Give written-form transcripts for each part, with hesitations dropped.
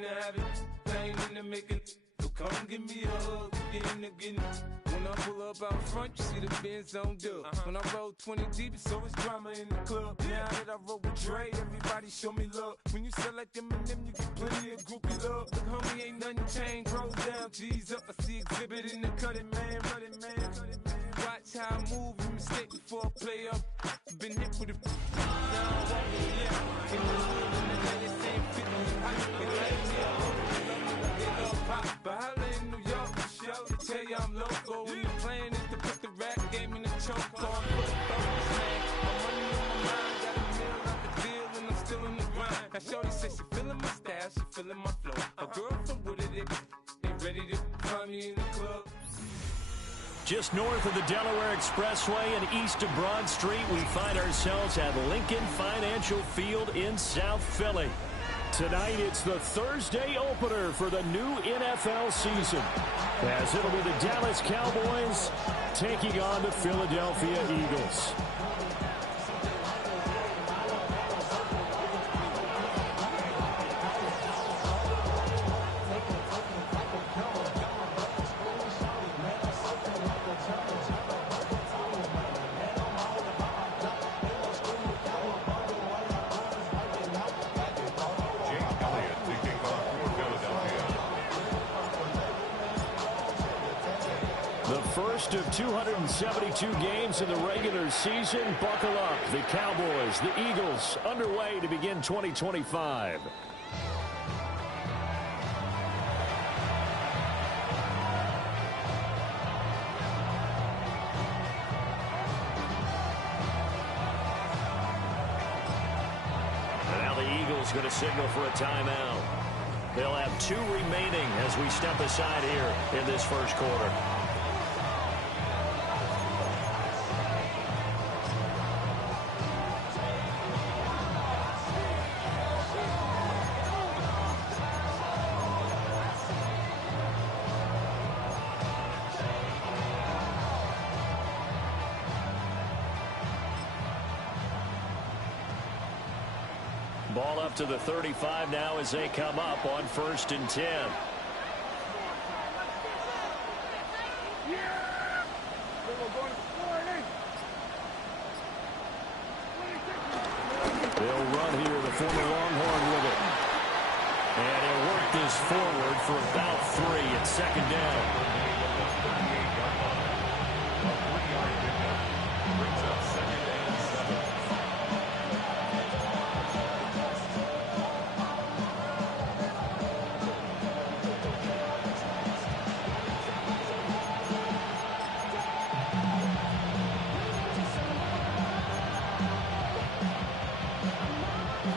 in the habit, pain in the making. So come give me a hug, get in the getting. When I pull up out front, you see the Benz on dub. When I roll 20 deep, it's always drama in the club. Now that I roll with Dre, everybody show me love. When you sell like Eminem, you get plenty of groupie love. Look, homie, ain't nothing changed. Roll down, G's up. I see exhibit in the cutting, man. Watch how I move, you mistake before I play up. Been hit with a now I'm walking, yeah. In the hood, in the night, it's ain't fit me. I can lay me up, they love pop. But holla in New York, show to tell you I'm local. When the plan is to put the rap game in the choke on. Put a focus, man. My money on my mind, got a meal out the deal, and I'm still in the grind. Now shorty says she feeling my style, she feeling my flow. A girl from Wooded, ain't ready to find me in the club. Just north of the Delaware Expressway and east of Broad Street, we find ourselves at Lincoln Financial Field in South Philly. Tonight, it's the Thursday opener for the new NFL season, as it'll be the Dallas Cowboys taking on the Philadelphia Eagles. First of 272 games in the regular season. Buckle up. The Cowboys, the Eagles, underway to begin 2025. And now the Eagles going to signal for a timeout. They'll have 2 remaining as we step aside here in this first quarter. Ball up to the 35 now as they come up on 1st and 10. They'll run here, the former Longhorn with it. And he'll work this forward for about 3 at 2nd down.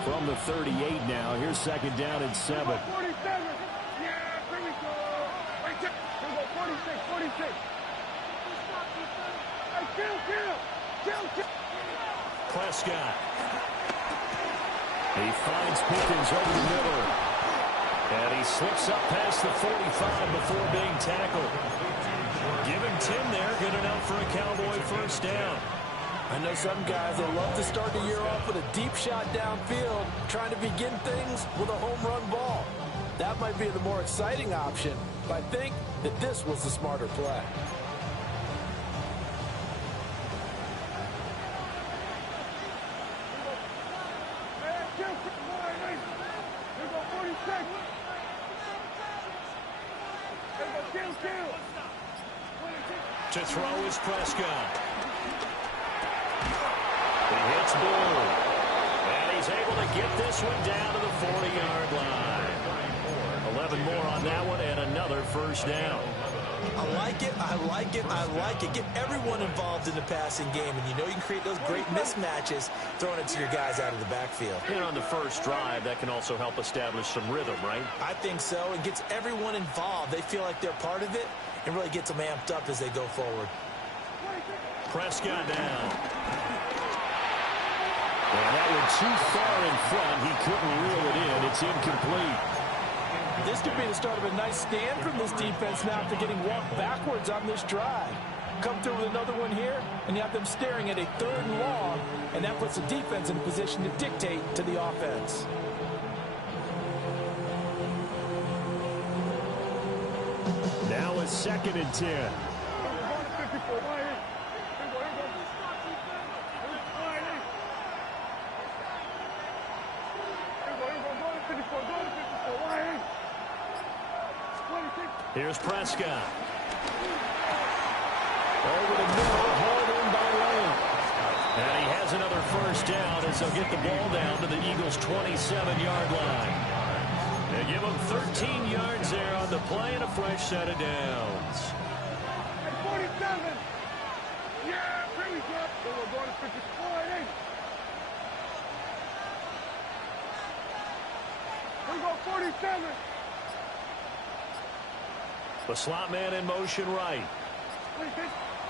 From the 38 now, here's 2nd down and 7. 47. Yeah, here we go. Right there. Here we go, 46. Hey, kill. Prescott. He finds Pickens over the middle. And he slips up past the 45 before being tackled. Give him 10 there, good enough for a Cowboy first down. I know some guys that love to start the year off with a deep shot downfield, trying to begin things with a home run ball. That might be the more exciting option, but I think that this was the smarter play. To throw is Prescott. He hits Blue. And he's able to get this one down to the 40-yard line. 11 more on that one and another first down. I like it. Get everyone involved in the passing game, and you know you can create those great mismatches throwing it to your guys out of the backfield. And on the first drive, that can also help establish some rhythm, right? I think so. It gets everyone involved. They feel like they're part of it, and really gets them amped up as they go forward. Prescott down. And that one too far in front. He couldn't reel it in. It's incomplete. This could be the start of a nice stand from this defense now after getting walked backwards on this drive. Come through with another one here, and you have them staring at a 3rd and long, and that puts the defense in a position to dictate to the offense. a 2nd and 10. Here's Prescott. Over the middle, hauled in by Lamb. And he has another first down as they'll get the ball down to the Eagles' 27-yard line. They give them 13 yards there on the play and a fresh set of downs. 47. Yeah, pretty good. We're going to 54. We go 47. The slot man in motion right.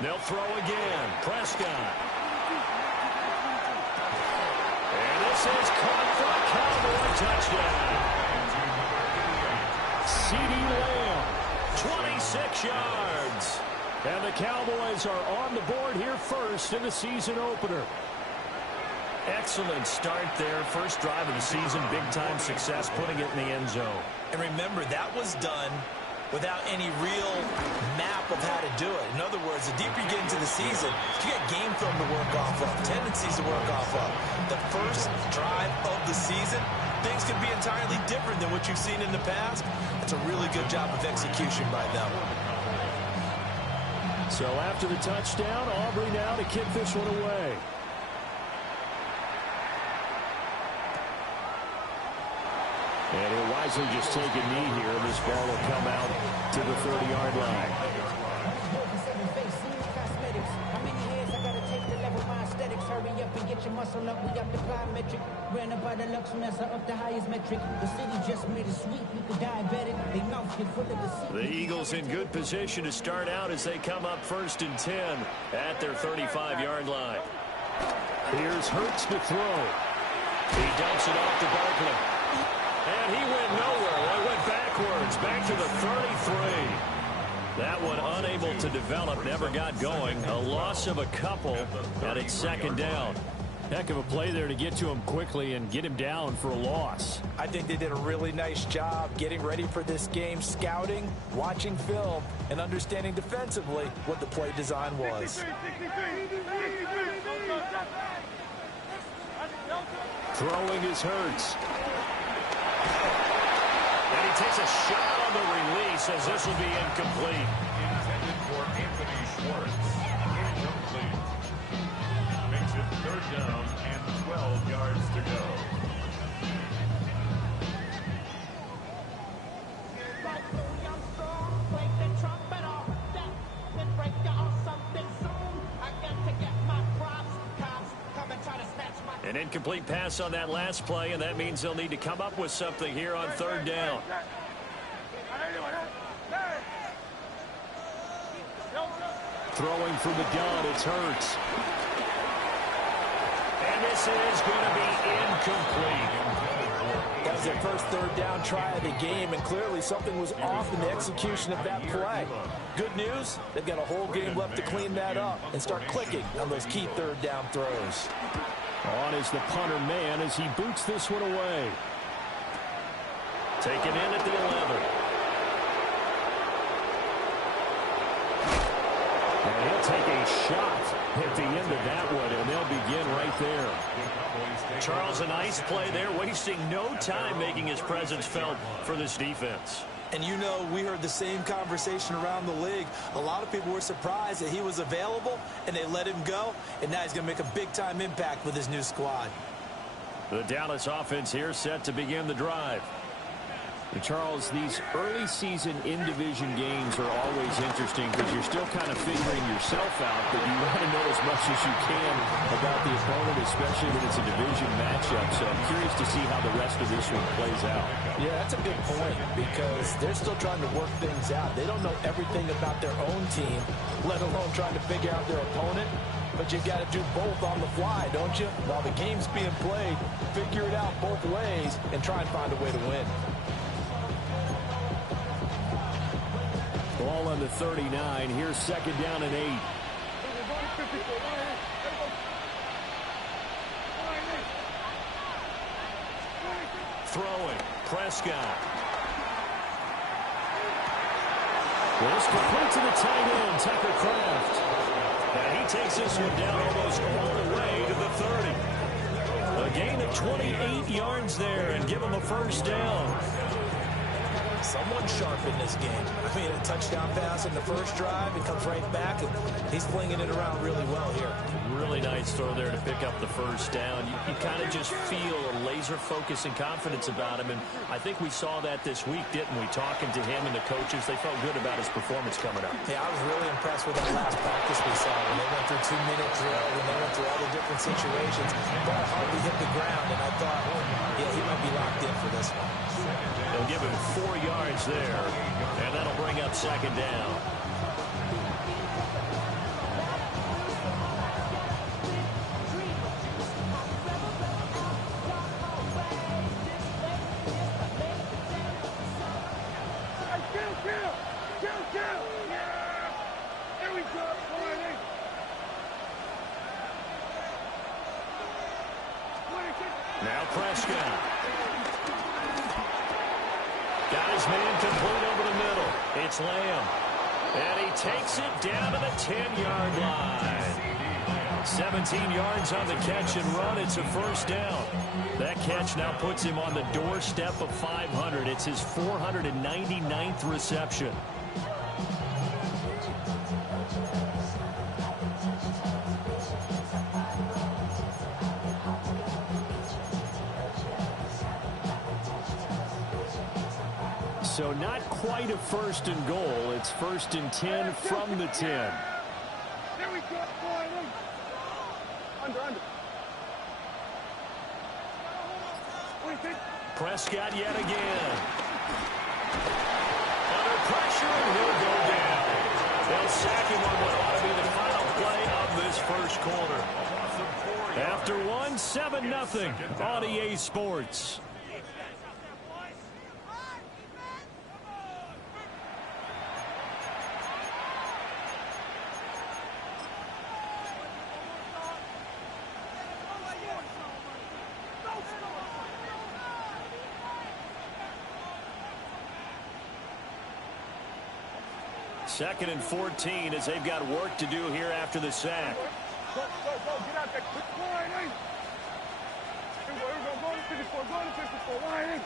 They'll throw again. Prescott. And this is caught for a Cowboy touchdown. C.D. Lamb, 26 yards. And the Cowboys are on the board here first in the season opener. Excellent start there. First drive of the season. Big-time success putting it in the end zone. And remember, that was done without any real map of how to do it. In other words, the deeper you get into the season, you got game film to work off of, tendencies to work off of. The first drive of the season, things could be entirely different than what you've seen in the past. It's a really good job of execution by them. So after the touchdown, Aubrey now to kick this one away. And he'll wisely just take a knee here. This ball will come out to the 30-yard line. Hurry up and get your muscle up. We up the plyometric. Ran up by the Lux Messer up the highest metric. The city just made it sweet. You could diabetic. They mouth get full of the seat. The Eagles in good position to start out as they come up 1st and 10 at their 35-yard line. Here's Hurts to throw. He dumps it off to Barkley. And he went nowhere. Well, he went backwards, back to the 33. That one unable to develop, never got going. A loss of a couple, and it's 2nd down. Heck of a play there to get to him quickly and get him down for a loss. I think they did a really nice job getting ready for this game, scouting, watching film, and understanding defensively what the play design was. Throwing is Hurts. And he takes a shot on the release as this will be incomplete. Intended for Anthony Schwartz. Incomplete. Makes it 3rd down and 12 yards to go. An incomplete pass on that last play, and that means they'll need to come up with something here on 3rd down. Throwing from the gun, it's Hurts. And this is going to be incomplete. That was their first 3rd down try of the game, and clearly something was off in the execution of that play. Good news, they've got a whole game left to clean that up and start clicking on those key 3rd down throws. On is the punter man as he boots this one away. Taken in at the 11. And he'll take a shot at the end of that one, and they'll begin right there. Charles, a nice play there, wasting no time making his presence felt for this defense. And you know, we heard the same conversation around the league. A lot of people were surprised that he was available, and they let him go, and now he's going to make a big-time impact with his new squad. The Dallas offense here set to begin the drive. Charles, these early season in-division games are always interesting because you're still kind of figuring yourself out, but you want to know as much as you can about the opponent, especially when it's a division matchup. So I'm curious to see how the rest of this one plays out. Yeah, that's a good point because they're still trying to work things out. They don't know everything about their own team, let alone trying to figure out their opponent. But you got to do both on the fly, don't you? While the game's being played, figure it out both ways and try and find a way to win. Ball on the 39. Here's 2nd down and 8. Throwing. Prescott. This complete to the tight end, Tucker Kraft. And he takes this one down almost all the way to the 30. A gain of 28 yards there and give him a first down. Someone sharp in this game. I mean, a touchdown pass in the first drive. It comes right back, and he's flinging it around really well here. Really nice throw there to pick up the first down. You kind of just feel a laser focus and confidence about him, and I think we saw that this week, didn't we? Talking to him and the coaches, they felt good about his performance coming up. Yeah, I was really impressed with that last practice we saw when they went through 2-minute drill, when they went through all the different situations. Ball hardly hit the ground, and I thought, yeah, he might be locked in for this one. They'll give him 4 yards there, and that'll bring up second down. Now Prescott. Got his man complete over the middle. It's Lamb. And he takes it down to the 10-yard line. 17 yards on the catch and run. It's a first down. That catch now puts him on the doorstep of 500. It's his 499th reception. So not quite a first and goal. It's first and 10 from the 10. There we go. Under. Prescott yet again. Under pressure, and he'll go down. They'll sack him on what ought to be the final play of this first quarter. After 7-0 on EA Sports. Second and 14 as they've got work to do here after the sack. Go. Get out there. Quick line in. Here we go. Go to 54. Go to 54. Line in.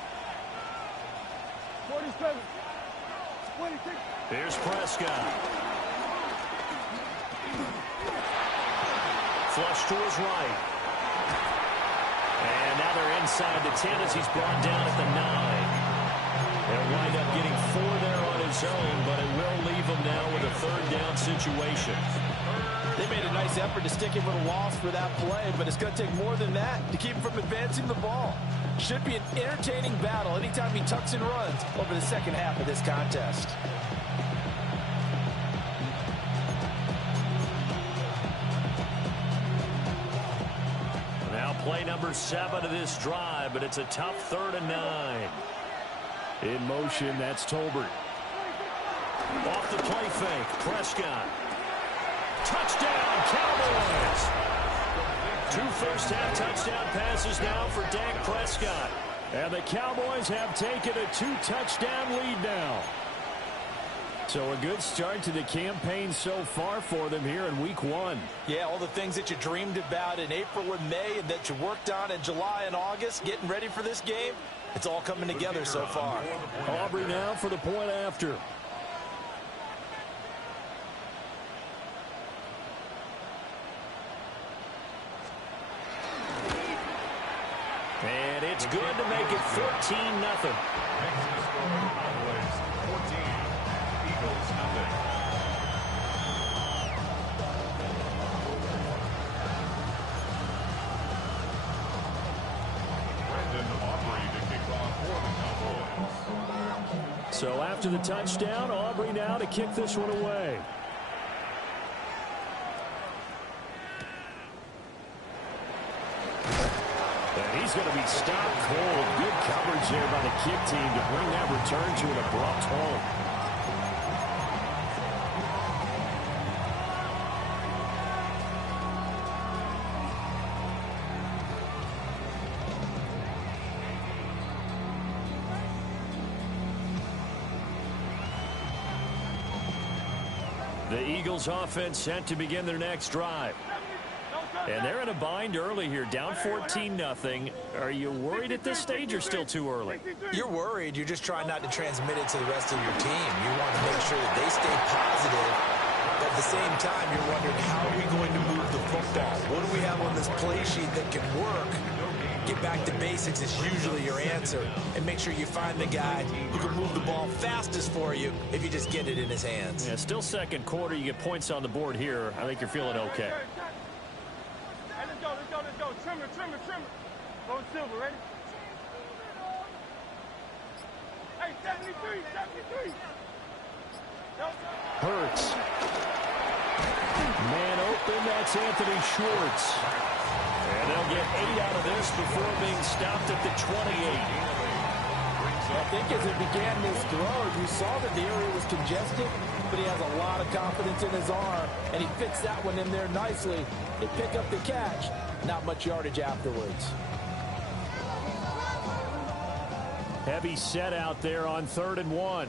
47. 26. Here's Prescott. Flush to his right. And now they're inside the 10 as he's brought down at the 9. They'll wind up getting 4 there on his own, but it will leave him now with a third down situation. They made a nice effort to stick him with a loss for that play, but it's going to take more than that to keep him from advancing the ball. Should be an entertaining battle anytime he tucks and runs over the second half of this contest. Now play number 7 of this drive, but it's a tough 3rd and 9. In motion, that's Tolbert. Off the play fake, Prescott. Touchdown, Cowboys! 2 first-half touchdown passes now for Dak Prescott. And the Cowboys have taken a 2-touchdown lead now. So a good start to the campaign so far for them here in Week 1. Yeah, all the things that you dreamed about in April and May and that you worked on in July and August, getting ready for this game, it's all coming together so far. Aubrey now for the point after. And it's good to make it 14-0. So after the touchdown, Aubrey now to kick this one away. And he's going to be stopped cold. Good coverage there by the kick team to bring that return to an abrupt halt. The Eagles offense set to begin their next drive. And they're in a bind early here, down 14-0. Are you worried at this stage or still too early? You're worried. You're just trying not to transmit it to the rest of your team. You want to make sure that they stay positive. But at the same time, you're wondering, how are we going to move the football? What do we have on this play sheet that can work? Get back to basics is usually your answer. And make sure you find the guy who can move the ball fastest for you if you just get it in his hands. Yeah, still second quarter. You get points on the board here. I think you're feeling okay. Let's go. Trim it. Go Silver, ready? Hey, 73. Hurts. Man open, that's Anthony Schwartz. And they'll get 8 out of this before being stopped at the 28. I think as he began this throw, you saw that the area was congested, but he has a lot of confidence in his arm, and he fixed that one in there nicely. They pick up the catch. Not much yardage afterwards. Heavy set out there on 3rd and 1.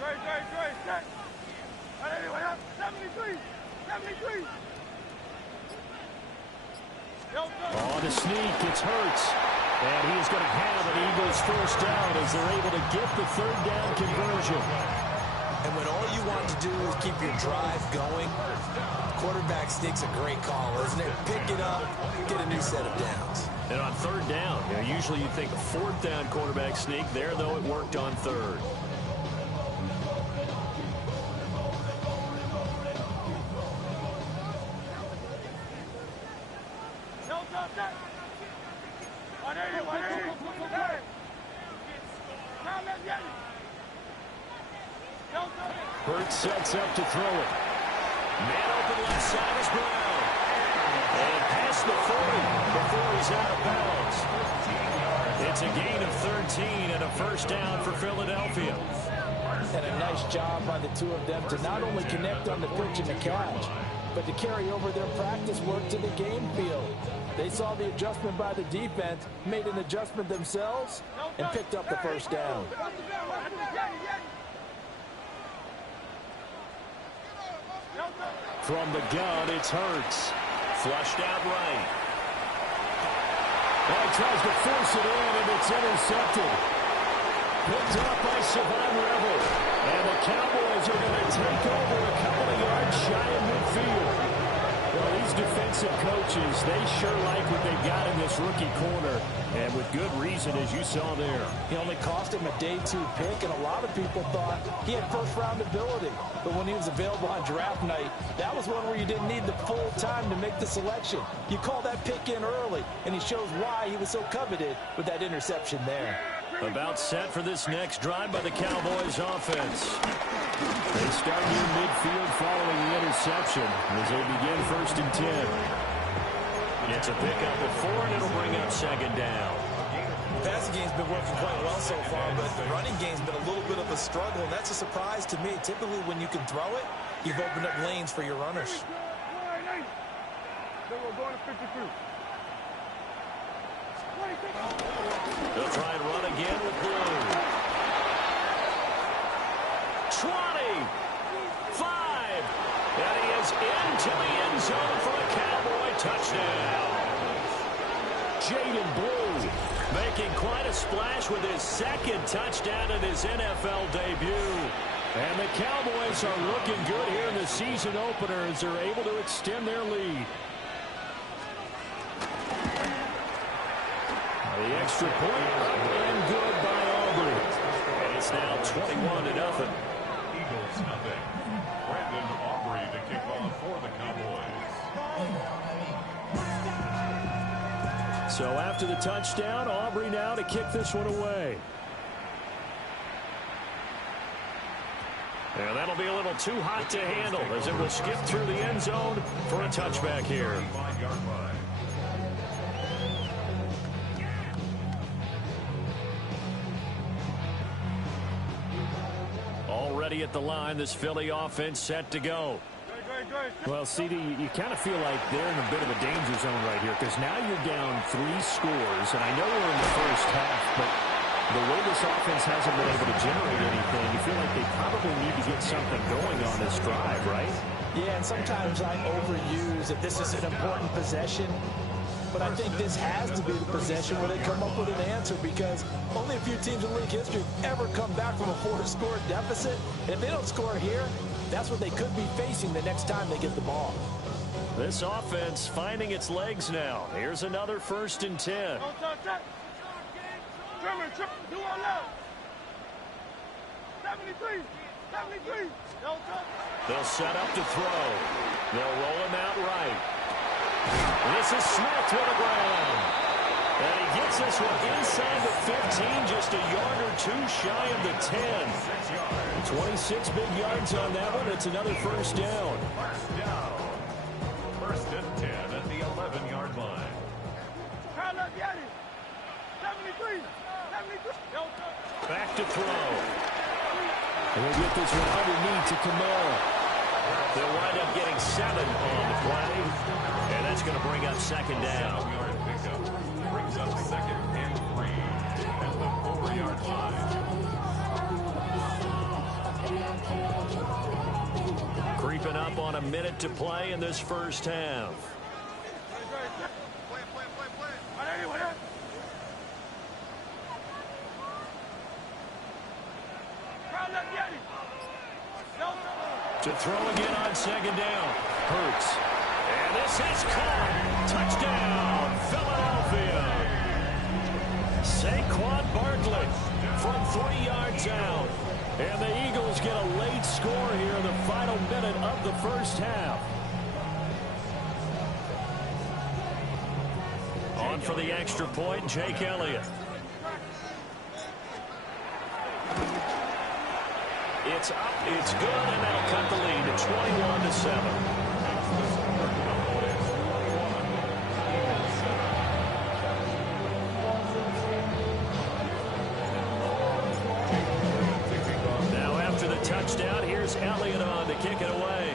Great, set. Anyway, 73. On the sneak, it's Hurts. And he is going to have an Eagles first down as they're able to get the 3rd down conversion. And when all you want to do is keep your drive going, quarterback sneak's a great call, isn't it? Pick it up, get a new set of downs. And on 3rd down, usually you'd think a 4th down quarterback sneak. There, though, it worked on 3rd. Hurts sets up to throw it. Man open left side is Brown. And past the 40 before he's out of bounds. It's a gain of 13 and a first down for Philadelphia. And a nice job by the two of them to not only connect on the pitch and the catch, but to carry over their practice work to the game field. They saw the adjustment by the defense, made an adjustment themselves, and picked up the first down. From the gun, it's Hurts. Flushed out right. Well, he tries to force it in, and it's intercepted. Picked up by Savon Revel. And the Cowboys are going to take over a couple of yards shy of midfield. Well, these defensive coaches, they sure like what they've got in this rookie corner. And with good reason, as you saw there. He only cost him a day 2 pick, and a lot of people thought he had first-round ability. But when he was available on draft night, that was one where you didn't need the full time to make the selection. You call that pick in early, and he shows why he was so coveted with that interception there. About set for this next drive by the Cowboys offense. They start near midfield following the interception as they begin 1st and 10. It's a pickup of 4, and it'll bring up 2nd down. The passing game's been working quite well so far, but the running game's been a little bit of a struggle, and that's a surprise to me. Typically, when you can throw it, you've opened up lanes for your runners. We're going to 52. They'll try and run again with Blue. 25. And he is into the end zone for a Cowboy touchdown. Jaden Blue making quite a splash with his 2nd touchdown in his NFL debut. And the Cowboys are looking good here in the season opener as they're able to extend their lead. The extra point up and good by Aubrey. And it's now 21-0. Eagles nothing. Brandon Aubrey to kick off for the Cowboys. So after the touchdown, Aubrey now to kick this one away. And that'll be a little too hot to handle as it will skip through the end zone for a touchback here. 5-yard line. Already at the line, this Philly offense set to go. Well, CD, you kind of feel like they're in a bit of a danger zone right here because now you're down 3 scores, and I know we're in the first half, but the way this offense hasn't been able to generate anything, you feel like they probably need to get something going on this drive, right? Yeah, and sometimes I overuse that this is an important possession. But I think this has to be the possession where they come up with an answer, because only a few teams in league history have ever come back from a 4-score deficit. And if they don't score here, that's what they could be facing the next time they get the ball. This offense finding its legs now. Here's another 1st and 10. Do on left. 73. They'll set up to throw. They'll roll him out right. This is Smith to the ground. And he gets this one inside the 15, just a yard or two shy of the 10. 26 big yards on that one. It's another 1st down. 1st and 10 at the 11-yard line. 73. Back to throw. And we'll get this one underneath to Kamara. They'll wind up getting 7 on the play. And that's going to bring up 2nd down. 7-yard pickup brings up 2nd and 3 at the 4-yard line. Creeping up on a minute to play in this 1st half. To throw again on 2nd down. Hurts. And this is caught. Touchdown, Philadelphia. Saquon Barkley from 3 yards out. And the Eagles get a late score here in the final minute of the 1st half. On for the extra point, Jake Elliott. It's up, it's good, and that'll cut the lead to 21-7. Touchdown. Here's Elliott on to kick it away.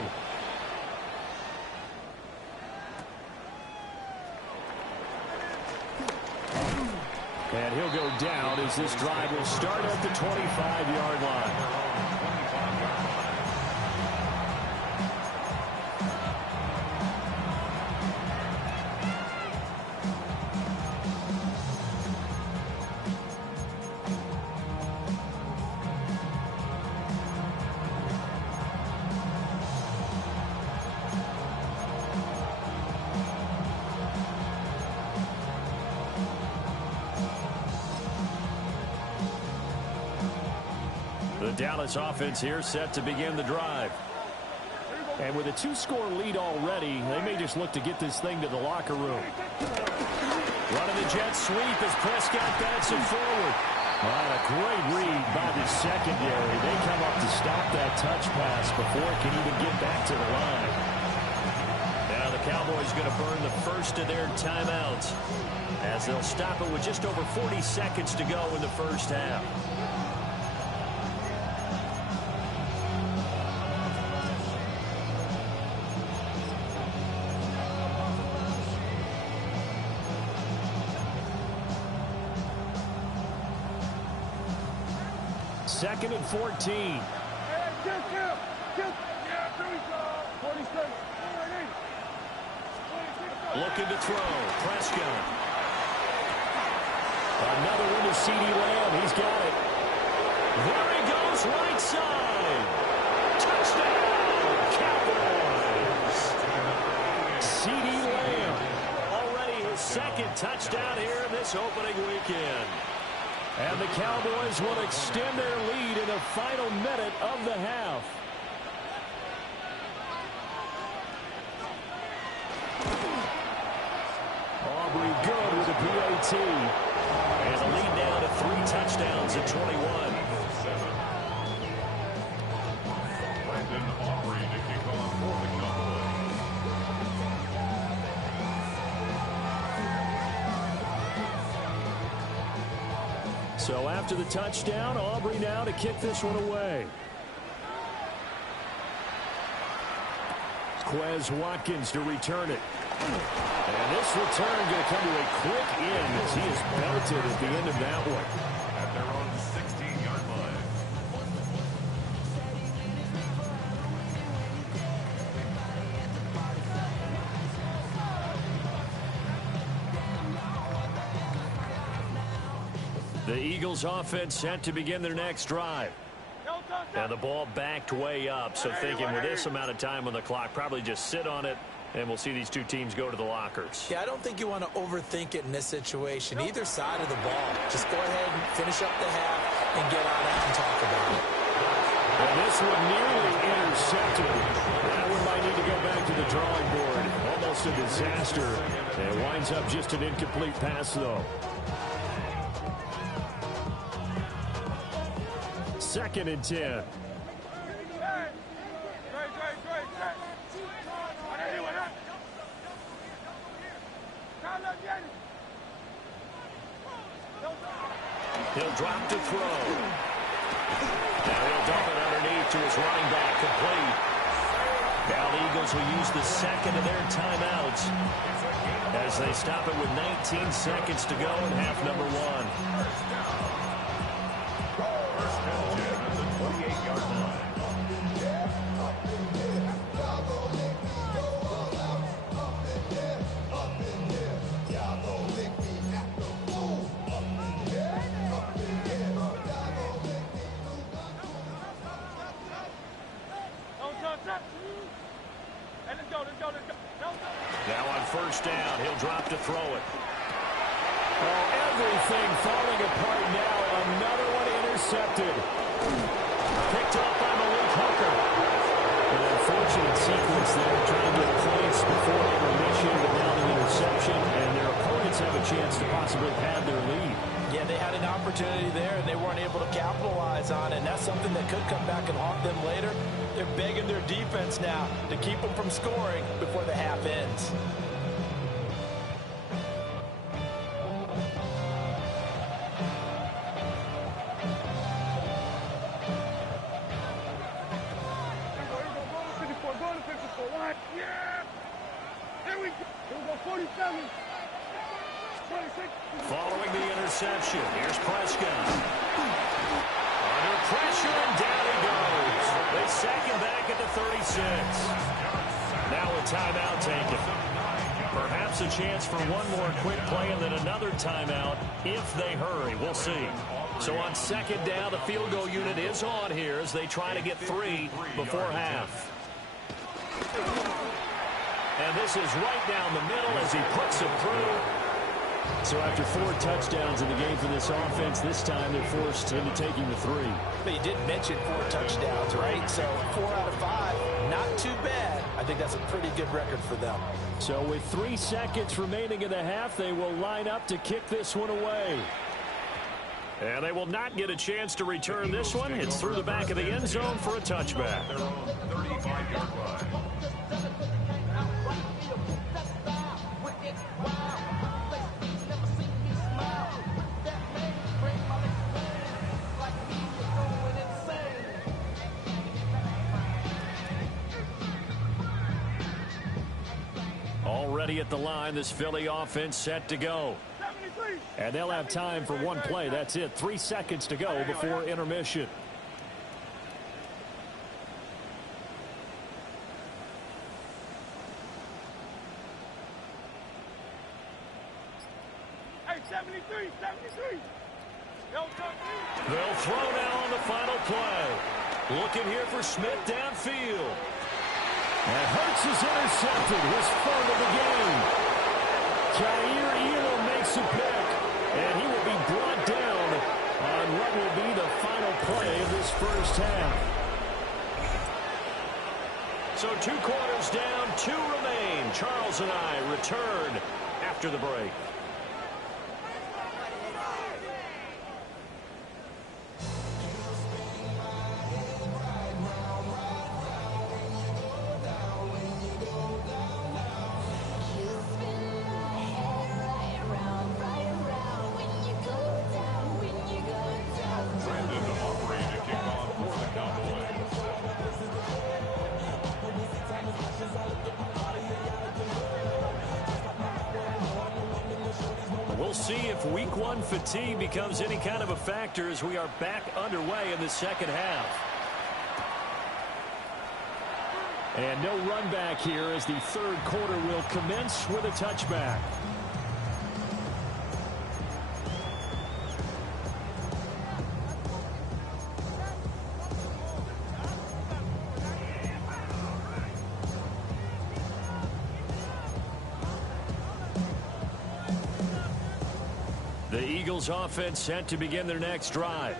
And he'll go down as this drive will start at the 25-yard line. The Dallas offense here set to begin the drive. And with a 2-score lead already, they may just look to get this thing to the locker room. Running the jet sweep as Prescott bats it forward. And a great read by the secondary. They come up to stop that touch pass before it can even get back to the line. Now the Cowboys going to burn the first of their timeouts as they'll stop it with just over 40 seconds to go in the 1st half. Second and 14. Looking to throw. Prescott. Another one to C.D. Lamb. He's got it. There he goes, right side. Touchdown, Cowboys. C.D. Lamb. Already his 2nd touchdown here in this opening weekend. And the Cowboys will extend their lead in the final minute of the half. Aubrey good with a PAT. And the lead down to 3 touchdowns at 21. Brandon Aubrey to kick off for the Cowboys. So after the touchdown, Aubrey now to kick this one away. Quez Watkins to return it. And this return going to come to a quick end as he is belted at the end of that one. At their own The Eagles offense set to begin their next drive. And the ball backed way up, so thinking with this amount of time on the clock, probably just sit on it, and we'll see these two teams go to the lockers. Yeah, I don't think you want to overthink it in this situation. Either side of the ball. Just go ahead and finish up the half and get on out and talk about it. And this one nearly intercepted. That one might need to go back to the drawing board. Almost a disaster. It winds up just an incomplete pass, though. 2nd and 10. He'll drop to throw. Now he'll dump it underneath to his running back, complete. Now the Eagles will use the second of their timeouts as they stop it with 19 seconds to go in half number 1. Now on 1st down, he'll drop to throw it. Oh, everything falling apart now. Another one intercepted. Picked up by Malik Hooker. An unfortunate sequence there, trying to get points before intermission, but now the interception, and their opponents have a chance to possibly pad their lead. Yeah, they had an opportunity there, and they weren't able to capitalize on it, and that's something that could come back and haunt them later. They're begging their defense now to keep them from scoring before the half ends. Following the interception, here's Prescott. Under pressure, and down he goes. They sack him back at the 36. Now a timeout taken. Perhaps a chance for one more quick play and then another timeout if they hurry. We'll see. So on 2nd down, the field goal unit is on here as they try to get 3 before half. And this is right down the middle as he puts it through. So after 4 touchdowns in the game for this offense, this time they're forced into taking the 3. But you did mention 4 touchdowns, right? So 4 out of 5, not too bad. I think that's a pretty good record for them. So with 3 seconds remaining in the half, they will line up to kick this one away. And they will not get a chance to return this one. It's through the back of the end zone for a touchback. Their own 35-yard line. Already at the line, this Philly offense set to go. And they'll have time for one play. That's it. 3 seconds to go before intermission. They'll throw now on the final play. Looking here for Smith downfield. And Hurts is intercepted. His 3rd of the game. Jair Elam makes a pick. And he will be brought down on what will be the final play of this first half. So 2 quarters down, 2 remain. Charles and I return after the break. We'll see if week 1 fatigue becomes any kind of a factor as we are back underway in the second half. And no run back here as the 3rd quarter will commence with a touchback. The Eagles offense set to begin their next drive.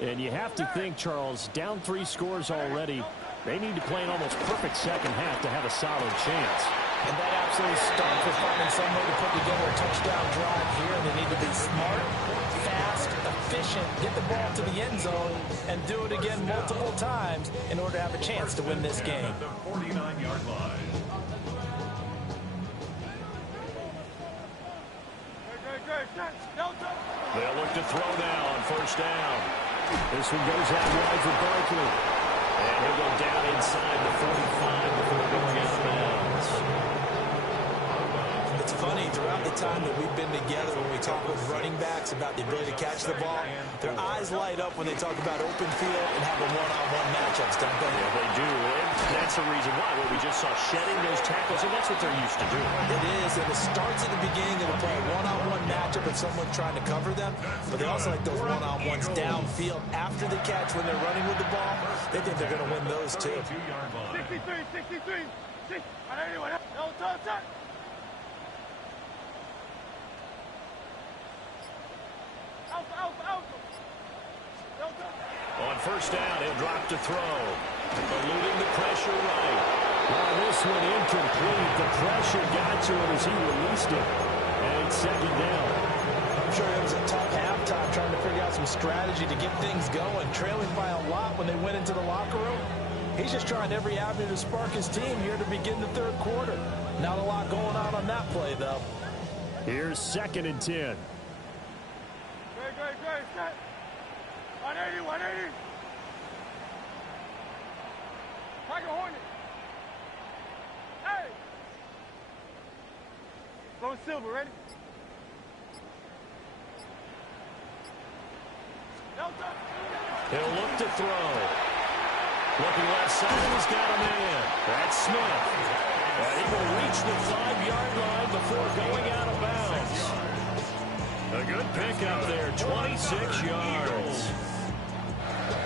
And you have to think, Charles, down 3 scores already. They need to play an almost perfect second half to have a solid chance. And that absolutely starts with finding some way to put together a touchdown drive here. They need to be smart, fast, efficient, get the ball to the end zone, and do it again multiple times in order to have a chance to win this game. At the 49-yard line. They'll look to throw now on first down. This one goes out wide for Barkley. And he'll go down inside the 45 before going out of bounds. It's funny, throughout the time that we've been together, when we talk with running backs about the ability to catch the ball, their eyes light up when they talk about open field and having one-on-one matchups, don't they? Yeah, they do. And that's the reason why. What we just saw, shedding those tackles, and that's what they're used to doing. It is, and it starts at the beginning of the play, one-on-one matchup and someone trying to cover them, but they also like those one-on-ones downfield after the catch when they're running with the ball. They think they're going to win those too. 63. Anyone? No, touch. On first down, he'll drop to throw. Eluding the pressure right. Well, this one incomplete. The pressure got to him as he released it. And it's second down. I'm sure it was a tough halftime trying to figure out some strategy to get things going. Trailing by a lot when they went into the locker room. He's just trying every avenue to spark his team here to begin the third quarter. Not a lot going on that play, though. Here's 2nd and 10. Great. Set. 180. Tiger Hornet. Hey. Go silver, ready? Delta. He'll look to throw. Looking left side, he's got a man. That's Smith. And he will reach the 5-yard line before going out of bounds. A good pickup there, 26 yards.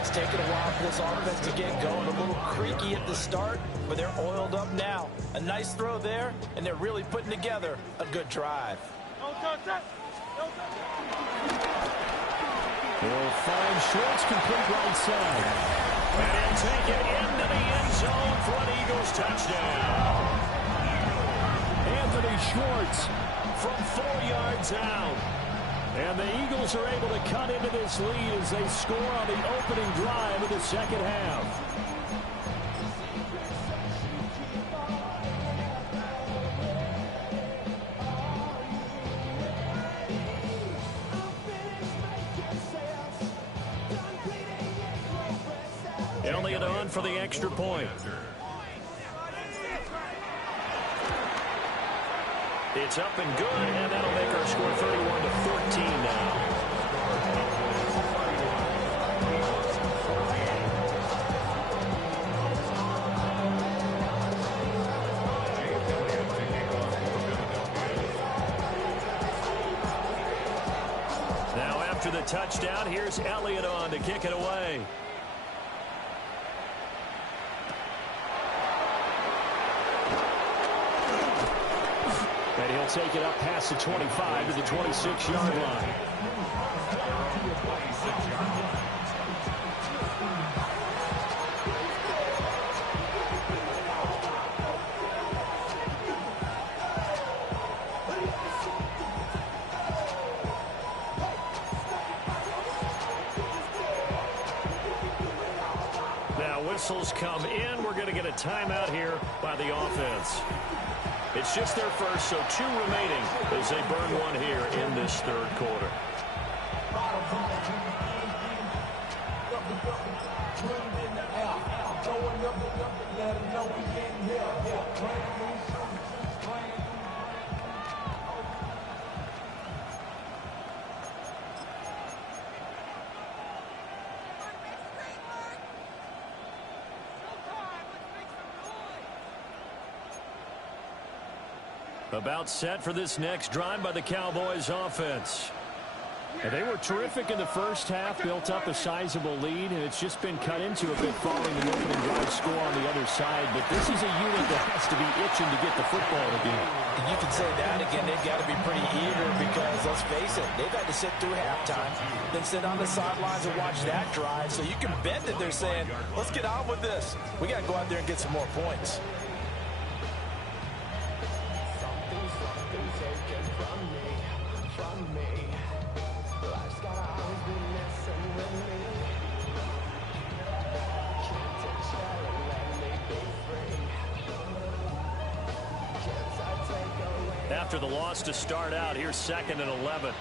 It's taken a while for this offense to get going. A little creaky at the start, but they're oiled up now. A nice throw there, and they're really putting together a good drive. He'll find Schwartz complete right side. And he'll take it into the end zone for an Eagles touchdown. Anthony Schwartz from 4 yards out. And the Eagles are able to cut into this lead as they score on the opening drive of the second half. Elliott on for the extra point. It's up and good, and that'll make our score 31-14 now. Now after the touchdown, here's Elliott on to kick it away. And he'll take it up past the 25 to the 26-yard line. Now whistles come in. We're going to get a timeout here by the offense. It's just their first, so 2 remaining as they burn one here in this third quarter. About set for this next drive by the Cowboys offense. And they were terrific in the first half, built up a sizable lead, and it's just been cut into a bit following the opening drive score on the other side. But this is a unit that has to be itching to get the football again. And you can say that again. They've got to be pretty eager because, let's face it, they've had to sit through halftime, then sit on the sidelines and watch that drive. So you can bet that they're saying, let's get on with this. We got to go out there and get some more points. After the loss to start out, here's 2nd and 11. 47.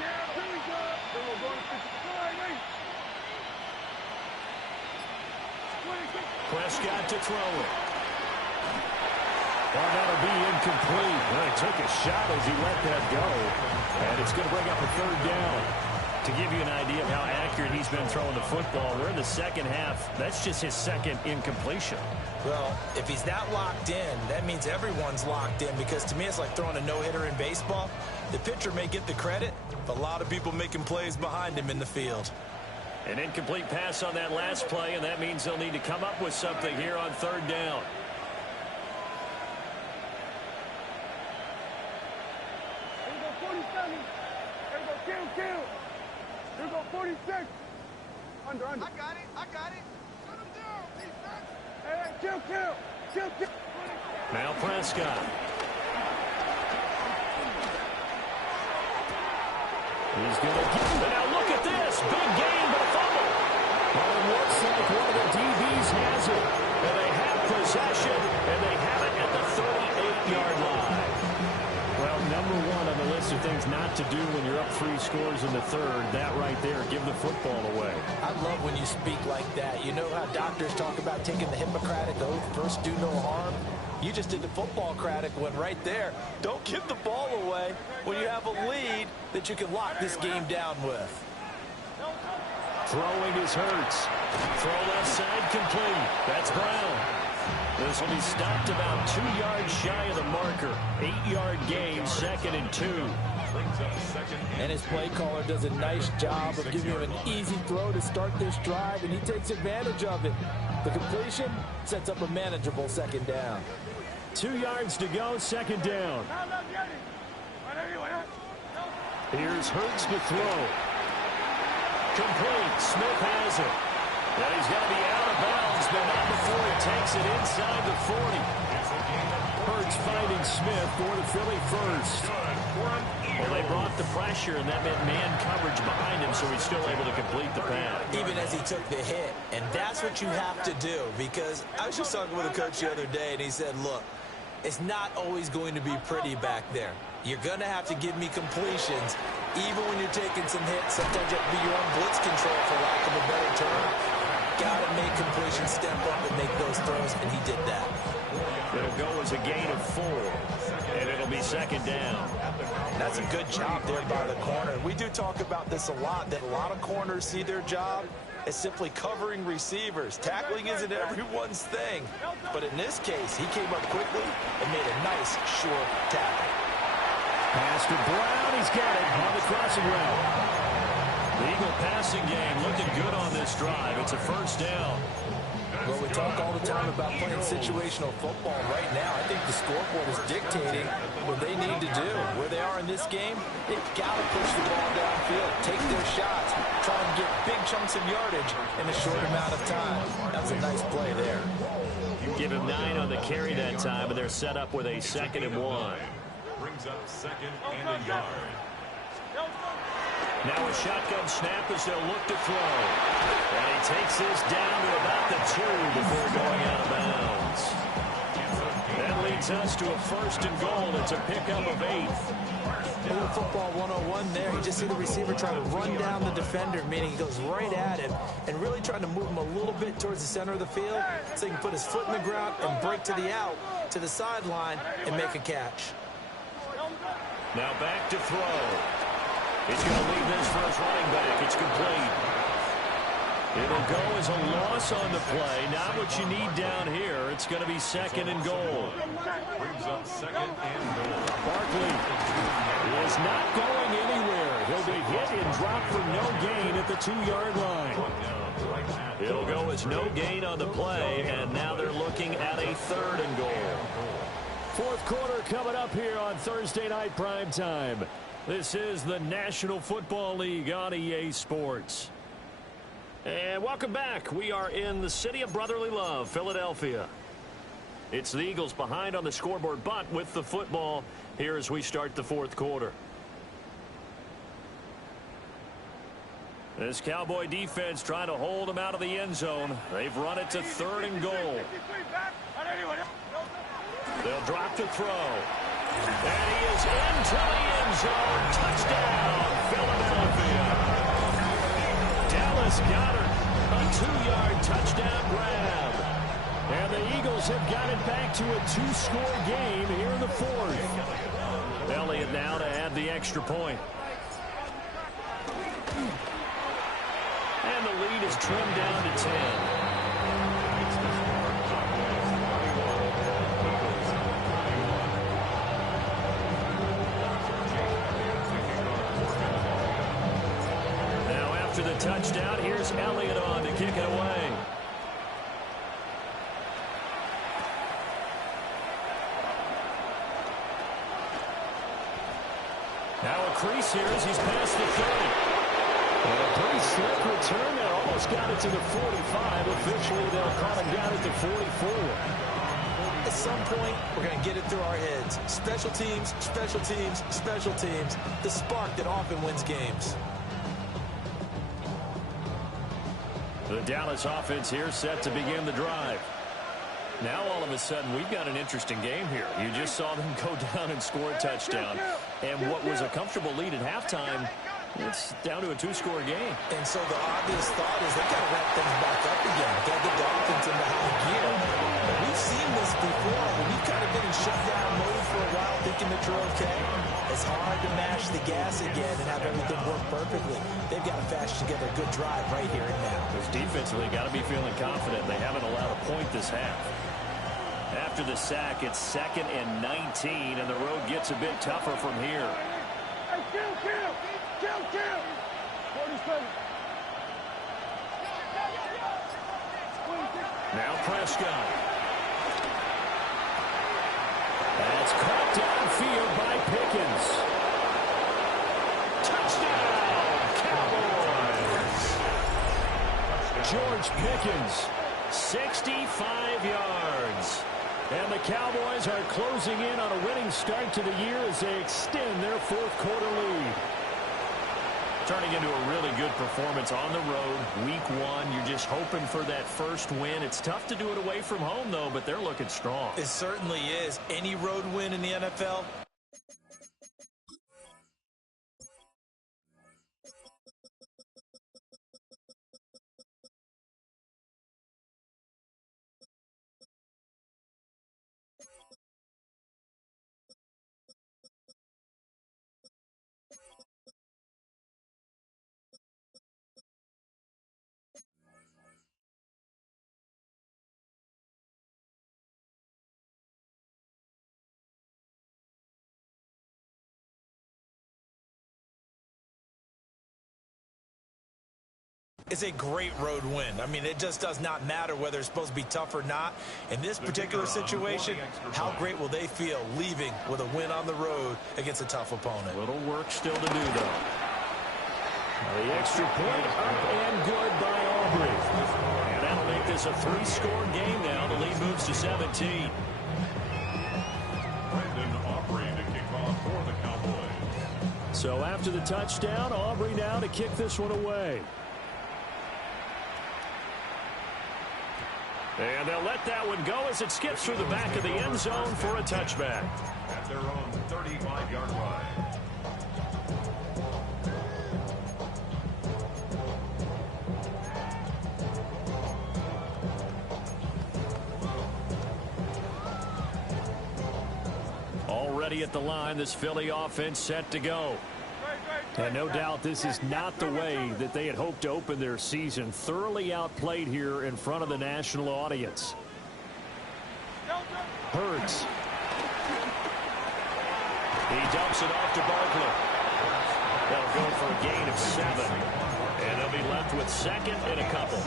Yeah, here we go. Then we're going to 55. Prescott to throw it. Well, that'll be incomplete. Well, he took a shot as he let that go. And it's going to bring up a 3rd down. To give you an idea of how accurate he's been throwing the football, we're in the second half. That's just his 2nd incompletion. Well, if he's that locked in, that means everyone's locked in, because to me it's like throwing a no-hitter in baseball. The pitcher may get the credit, but a lot of people making plays behind him in the field. An incomplete pass on that last play, and that means they'll need to come up with something here on 3rd down. Here we go, 47. Here we go, kill. Here we go, 46. Under. I got it. Shut him down. Hey, kill. Now Prescott. He's going to get it. Now look at this. Big gain, but a fumble. Well, it looks like one of the DBs has it. And they have possession, and they have it at the 38-yard line. Well, number one on the list of things not to do when you're up 3 scores in the 3rd, that right there, give the football away. I love when you speak like that. You know how doctors talk about taking the Hippocratic oath, first do no harm? You just did the football-cratic one right there. Don't give the ball away when you have a lead that you can lock this game down with. Throwing is Hurts. Throw left side complete. That's Brown. This will be stopped about 2 yards shy of the marker. 8-yard gain, 2nd and 2. And his play caller does a nice job of giving him an easy throw to start this drive, and he takes advantage of it. The completion sets up a manageable 2nd down. 2 yards to go, 2nd down. Here's Hurts to throw. Complete. Smith has it. Now he's got to be out of bounds, but not before he takes it inside the 40. Hurts finding Smith for the Philly first. Well, they brought the pressure, and that meant man coverage behind him, so he's still able to complete the pass. Even as he took the hit, and that's what you have to do, because I was just talking with a coach the other day, and he said, look, it's not always going to be pretty back there. You're going to have to give me completions, even when you're taking some hits. Sometimes you have to be your own blitz control, for lack of a better term. Got to make completions, step up and make those throws, and he did that. It'll go as a gain of 4, and it'll be 2nd down. That's a good job there by the corner. We do talk about this a lot, that a lot of corners see their job as simply covering receivers. Tackling isn't everyone's thing, but in this case, he came up quickly and made a nice, sure tackle. Pass to Brown. He's got it on the crossing route. The Eagle passing game looking good on this drive. It's a 1st down. Well, we talk all the time about playing situational football. Right now, I think the scoreboard is dictating what they need to do. Where they are in this game, they've got to push the ball downfield, take their shots, try and get big chunks of yardage in a short amount of time. That's a nice play there. Give him 9 on the carry that time, and they're set up with a 2nd and 1. Brings up 2nd and a yard. Now a shotgun snap as they'll look to throw. And he takes this down to about the 2 before going out of bounds. That leads us to a 1st and goal. It's a pickup of 8. A little football 101 there. You just see the receiver trying to run down the defender, meaning he goes right at him and really trying to move him a little bit towards the center of the field so he can put his foot in the ground and break to the out, to the sideline, and make a catch. Now back to throw. He's going to leave this for his running back. It's complete. It'll go as a loss on the play. Not what you need down here. It's going to be second and goal. Brings up second and goal. Barkley is not going anywhere. He'll be hit and dropped for no gain at the 2-yard line. It'll go as no gain on the play, and now they're looking at a third and goal. Fourth quarter coming up here on Thursday Night Prime Time. This is the National Football League on EA Sports. And welcome back. We are in the city of brotherly love, Philadelphia. It's the Eagles behind on the scoreboard, but with the football here as we start the fourth quarter. This Cowboy defense trying to hold them out of the end zone. They've run it to third and goal. They'll drop to throw. And he is into the end zone. Touchdown, Philadelphia. Dallas Goedert, a 2-yard touchdown grab. And the Eagles have got it back to a 2-score game here in the fourth. Elliott now to add the extra point. And the lead is trimmed down to 10. After the touchdown, here's Elliott on to kick it away. Now a crease here as he's past the 30. And a pretty slick return there. Almost got it to the 45. Officially, they'll call him down at the 44. At some point, we're going to get it through our heads. Special teams, special teams, special teams. The spark that often wins games. The Dallas offense here set to begin the drive. Now all of a sudden we've got an interesting game here. You just saw them go down and score a touchdown. And what was a comfortable lead at halftime, it's down to a 2-score game. And so the obvious thought is they've got to wrap things back up again. Got to get the offense into high gear. We've seen this before. When you've kind of been in shutdown mode for a while thinking that you're okay, it's hard to mash the gas again and have everything work perfectly. They've got to fashion together a good drive right here and now. Because defensively, got to be feeling confident. They haven't allowed a point this half. After the sack, it's second and 19, and the road gets a bit tougher from here. Hey, kill! 47. Now Prescott. That's caught downfield by Pickens. Touchdown, Cowboys! George Pickens, 65 yards. And the Cowboys are closing in on a winning start to the year as they extend their fourth quarter lead. Turning into a really good performance on the road, week 1. You're just hoping for that first win. It's tough to do it away from home, though, but they're looking strong. It certainly is. Any road win in the NFL, it's a great road win. I mean, it just does not matter whether it's supposed to be tough or not. In this particular situation, how great will they feel leaving with a win on the road against a tough opponent? Little work still to do, though. The extra point up and good by Aubrey. And that'll make this a 3-score game now. The lead moves to 17. Brandon Aubrey to kick off for the Cowboys. So after the touchdown, Aubrey now to kick this one away. And they'll let that one go as it skips through the back of the end zone for a touchback. At their own 35-yard line. Already at the line, this Philly offense set to go. And no doubt this is not the way that they had hoped to open their season. Thoroughly outplayed here in front of the national audience. Hurts. He dumps it off to Barkley. That'll go for a gain of 7. And they'll be left with second and a couple.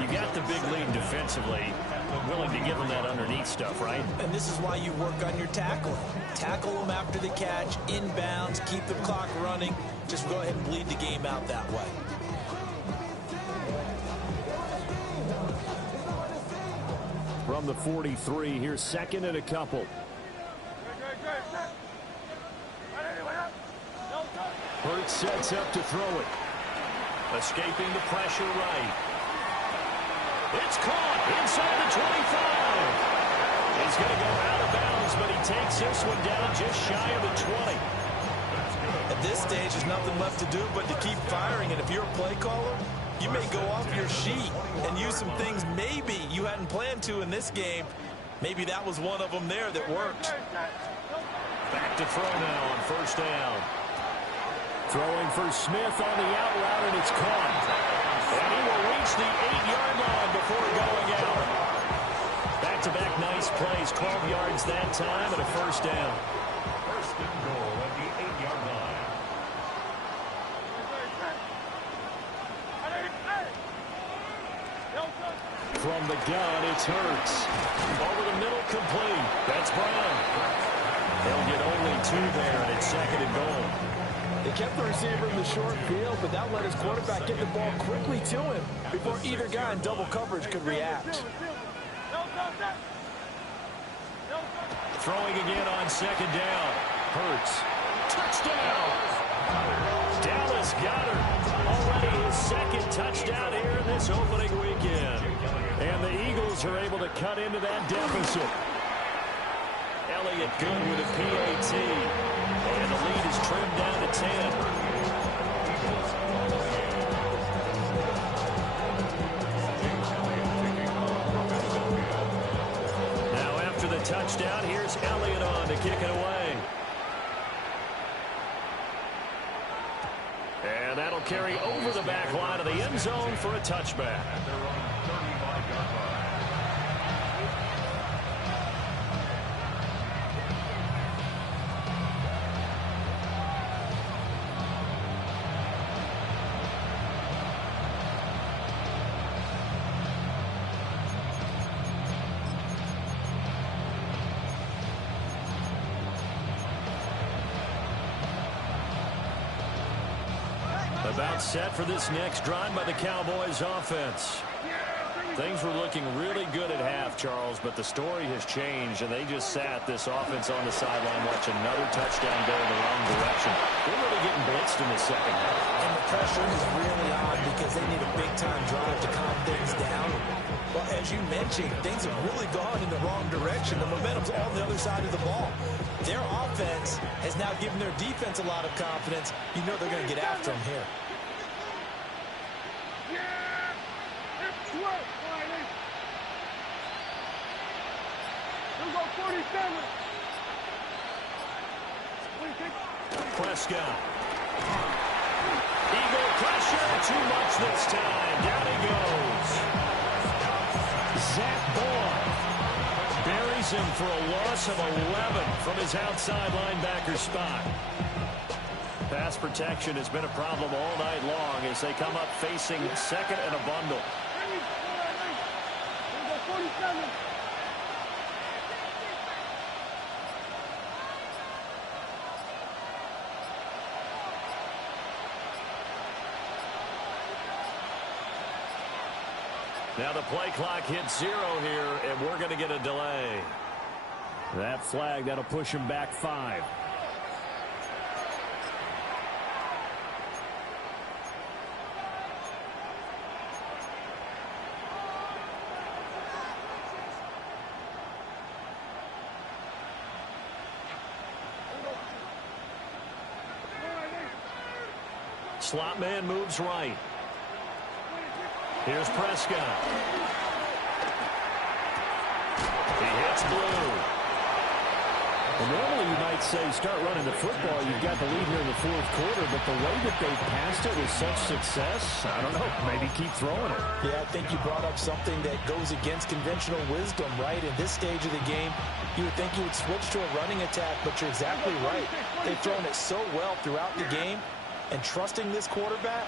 You got the big lead defensively. Willing to give them that underneath stuff, right? And this is why you work on your tackling. Tackle them after the catch, inbounds, keep the clock running. Just go ahead and bleed the game out that way. From the 43, here's second and a couple. Hurts sets up to throw it. Escaping the pressure right. It's caught inside the 25. He's going to go out of bounds, but he takes this one down just shy of the 20. At this stage, there's nothing left to do but to keep firing. And if you're a play caller, you may go off your sheet and use some things maybe you hadn't planned to in this game. Maybe that was one of them there that worked. Back to throw now on first down. Throwing for Smith on the out route, and it's caught. And he will reach the 8-yard line before going out. Back-to-back nice plays, 12 yards that time, and a first down. First and goal at the 8-yard line. From the gun, it's Hurts. Over the middle, complete. That's Brown. They'll get only 2 there, and it's second and goal. They kept the receiver in the short field, but that let his quarterback get the ball quickly to him before either guy in double coverage could react. Throwing again on second down. Hurts. Touchdown! Dallas Goedert. Already his second touchdown here in this opening weekend. And the Eagles are able to cut into that deficit. Elliott good with a PAT. And the lead is trimmed down to 10. Now after the touchdown, here's Elliott on to kick it away. And that'll carry over the back line of the end zone for a touchback. At their own 35-yard line. About set for this next drive by the Cowboys offense. Things were looking really good at half, Charles, but the story has changed, and they just sat this offense on the sideline watching another touchdown go in the wrong direction. They're really getting blitzed in the second half. And the pressure is really on because they need a big-time drive to calm things down. Well, as you mentioned, things have really gone in the wrong direction. The momentum's on the other side of the ball. Their offense has now given their defense a lot of confidence. You know they're going to get after them here. Prescott. Eagle pressure. Too much this time. Down he goes. Zach Boyd buries him for a loss of 11 from his outside linebacker spot. Pass protection has been a problem all night long as they come up facing second and a bundle. Now the play clock hits 0 here, and we're going to get a delay. That flag, that'll push him back 5. Slot man moves right. Here's Prescott. He hits blue. Well, normally you might say start running the football. You've got the lead here in the fourth quarter, but the way that they passed it with such success, I don't know, maybe keep throwing it. Yeah, I think you brought up something that goes against conventional wisdom, right? In this stage of the game, you would think you would switch to a running attack, but you're exactly right. They've thrown it so well throughout the game, and trusting this quarterback,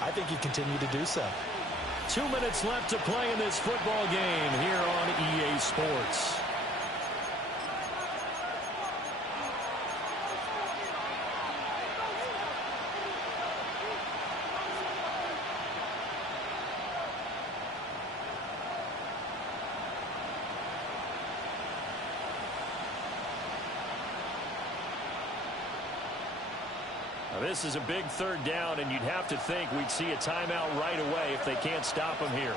I think you continue to do so. 2 minutes left to play in this football game here on EA Sports. This is a big third down, and you'd have to think we'd see a timeout right away if they can't stop him here.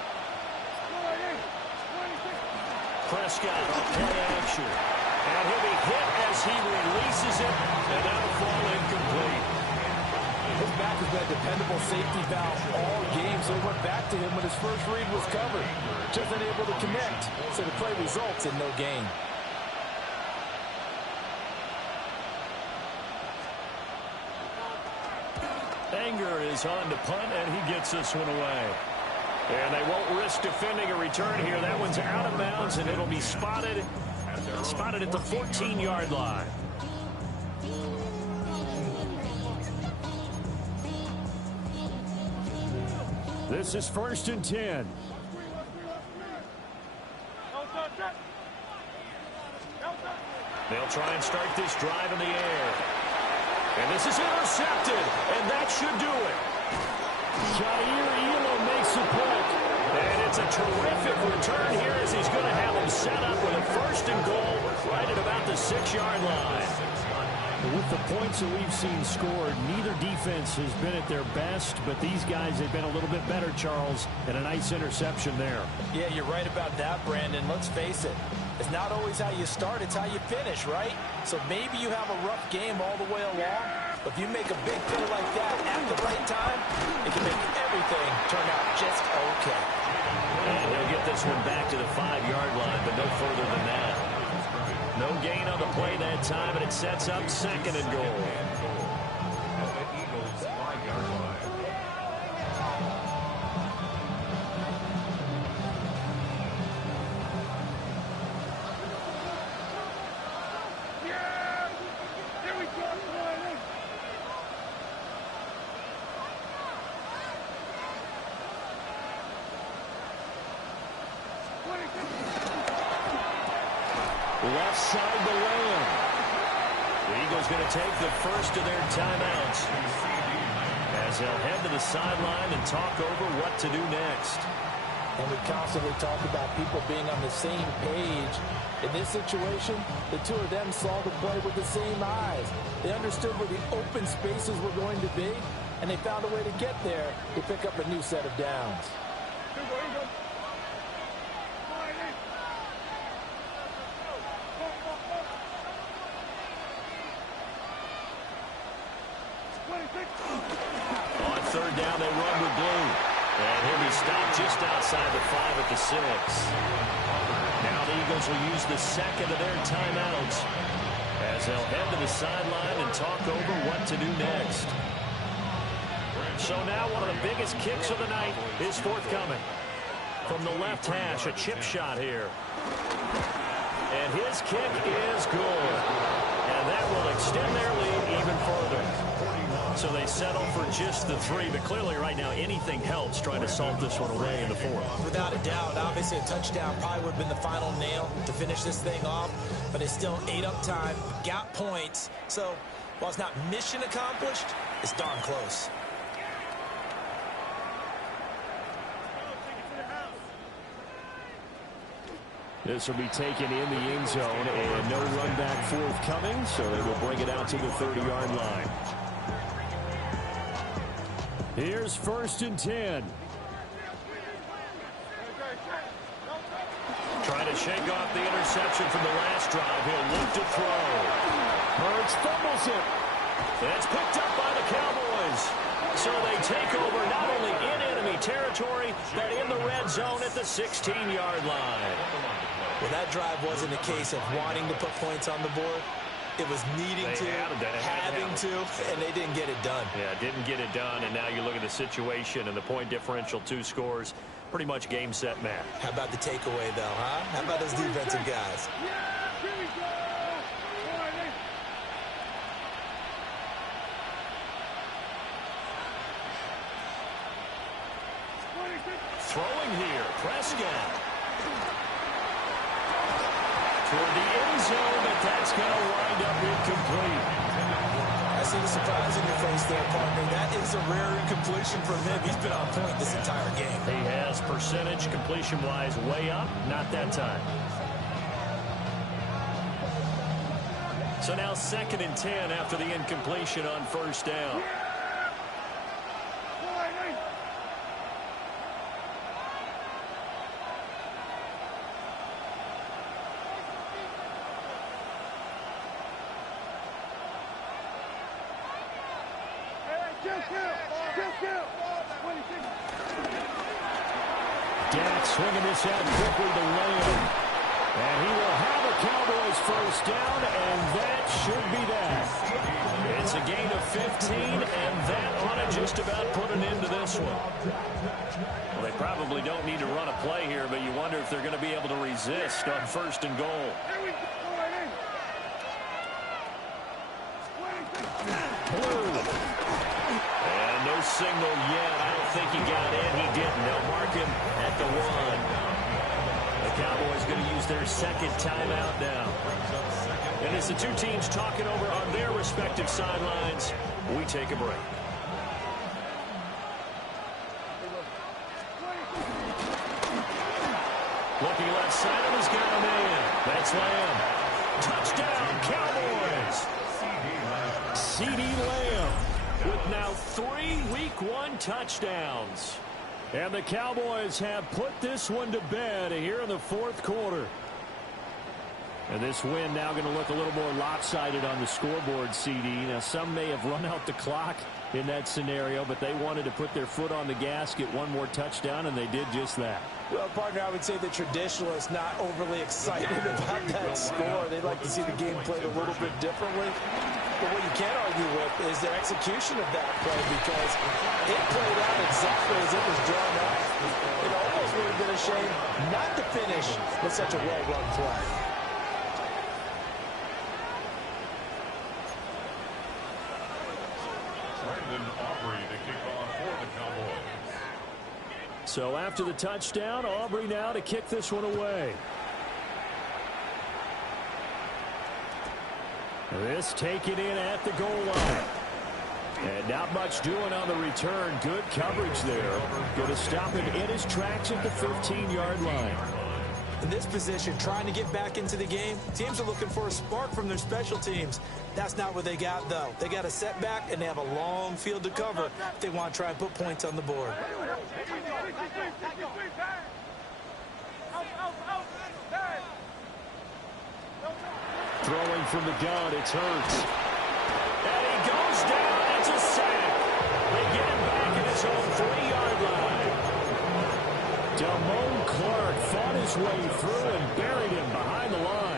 Prescott on play action. And he'll be hit as he releases it, and that'll fall incomplete. His back has been a dependable safety valve all game, so he went back to him when his first read was covered. Just unable to connect, so the play results in no gain. Anger is on to punt, and he gets this one away. And they won't risk defending a return here. That one's out of bounds, and it'll be spotted at the 14-yard line. This is 1st and 10. They'll try and start this drive in the air. And this is intercepted, and that should do it. Jair Elo makes a pick. And it's a terrific return here as he's going to have them set up with a 1st and goal right at about the 6-yard line. With the points that we've seen scored, neither defense has been at their best, but these guys have been a little bit better, Charles, and a nice interception there. Yeah, you're right about that, Brandon. Let's face it. It's not always how you start, it's how you finish, right? So maybe you have a rough game all the way along, but if you make a big play like that at the right time, it can make everything turn out just okay. And he'll get this one back to the 5-yard line, but no further than that. No gain on the play that time, and it sets up 2nd and goal. At the Eagles' 5-yard line. Left side to Lamb. The Eagles going to take the first of their timeouts as they'll head to the sideline and talk over what to do next. And we constantly talk about people being on the same page. In this situation, the two of them saw the play with the same eyes. They understood where the open spaces were going to be, and they found a way to get there to pick up a new set of downs. On 3rd down, they run with blue. And he'll be stopped just outside the 5 at the 6. Now the Eagles will use the 2nd of their timeouts as they'll head to the sideline and talk over what to do next. So now one of the biggest kicks of the night is forthcoming. From the left hash, a chip shot here. And his kick is good. And that will extend their lead even further. So they settle for just the 3, but clearly right now anything helps trying to salt this one away in the 4th. Without a doubt, obviously a touchdown probably would have been the final nail to finish this thing off, but it's still ate up time, got points. So while it's not mission accomplished, it's darn close. This will be taken in the end zone, and no run back forthcoming, so they will bring it out to the 30-yard line. Here's 1st and 10. Trying to shake off the interception from the last drive. He'll look to throw. Hurts fumbles it. And it's picked up by the Cowboys. So they take over not only in enemy territory, but in the red zone at the 16-yard line. Well, that drive wasn't a case of wanting to put points on the board. It was needing to, having to, and they didn't get it done. Yeah, didn't get it done, and now you look at the situation and the point differential, 2 scores, pretty much game, set, match. How about the takeaway, though, huh? How about those defensive guys? Throwing here, Prescott. Toward the end zone, but that's going to wind up incomplete. I see the surprise in your face there, partner. That is a rare incompletion from him. He's been on point this entire game. He has percentage completion-wise way up, not that time. So now 2nd and 10 after the incompletion on 1st down. Dak swinging this out quickly to Lamb. And he will have a Cowboys 1st down, and that should be that. It's a gain of 15, and that ought to just about put an end to this one. Well, they probably don't need to run a play here, but you wonder if they're going to be able to resist on 1st and goal. Blue. And no signal yet. I don't think he got in. He didn't. They'll mark him at the 1. The Cowboys going to use their 2nd timeout now. And as the 2 teams talking over on their respective sidelines, we take a break. Looking left side of his got a man. That's Lamb. Touchdown, Cowboys. C.D. Lamb with now 3 Week 1 touchdowns. And the Cowboys have put this one to bed here in the 4th quarter. And this win now going to look a little more lopsided on the scoreboard, CD. Now, some may have run out the clock in that scenario, but they wanted to put their foot on the gas, get 1 more touchdown, and they did just that. Well, partner, I would say the traditionalists not overly excited about that score. They'd like to see the game played a little bit differently. But what you can't argue with is the execution of that play, because it played out exactly as it was drawn up. It almost would have been a shame not to finish with such a well-run play. So after the touchdown, Aubrey now to kick this one away. This taken in at the goal line. And not much doing on the return. Good coverage there. Going to stop him in his tracks at the 15-yard line. In this position, trying to get back into the game, teams are looking for a spark from their special teams. That's not what they got, though. They got a setback, and they have a long field to cover if they want to try and put points on the board. Throwing from the gun, it's Hurts. And he goes down. It's a sack. They get him back at his own 3-yard line. Damone Clark fought his way through and buried him behind the line.